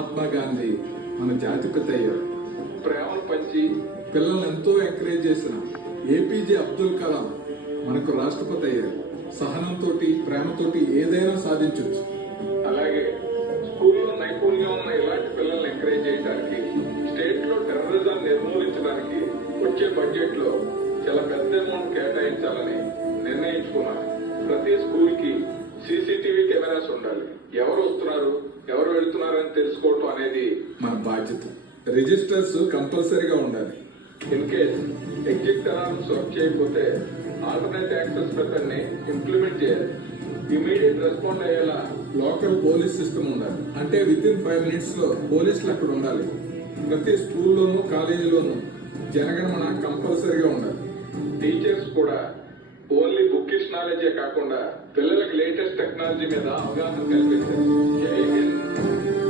మహాత్మా గాంధీ మన జాతిపిత అయ్యారు. ప్రేమను పంచి పిల్లల్ని ఎంతో ఎంకరేజ్ చేసిన ఏపీజే అబ్దుల్ కలాం మనకు రాష్ట్రపతి అయ్యారు. సహనంతో ప్రేమతోటి ఏదైనా సాధించవచ్చు. అలాగే స్కూల్లో నైపుణ్యం ఉన్న ఇలాంటి పిల్లల్ని ఎంకరేజ్ చేయడానికి స్టేట్ లో టెర్రరిజం నిర్మూలించడానికి వచ్చే బడ్జెట్ లో చాలా పెద్ద అమౌంట్ కేటాయించాలని నిర్ణయించుకున్నారు. ప్రతి స్కూల్ కి సీసీటీవీ కెమెరాస్ ఉండాలి. ఎవరు వస్తున్నారు, ఎవరు వెళ్తున్నారు అని తెలుసుకోవటం అనేది మన బాధ్యత. రిజిస్టర్స్ కంపల్సరీగా ఉండాలి. In case exit alarms work చేయకపోతే ఆల్టర్నేట్ యాక్సెస్ మెథడ్ ని ఇంప్లిమెంట్ చేయాలి. ఇమీడియట్ రెస్పాండ్ అయ్యేలా లోకల్ పోలీస్ సిస్టమ్ ఉండాలి. అంటే విత్ ఇన్ 5 minutes లో పోలీసులు అక్కడ ఉండాలి. ప్రతి స్కూల్లోనూ కాలేజీలోనూ జనగణమన కంపల్సరీగా ఉండాలి. టీచర్స్ కూడా ఓన్లీ బుకిష్ నాలెడ్జే కాకుండా పిల్లలకి లేటెస్ట్ టెక్నాలజీ మీద అవగాహన కల్పించాలి.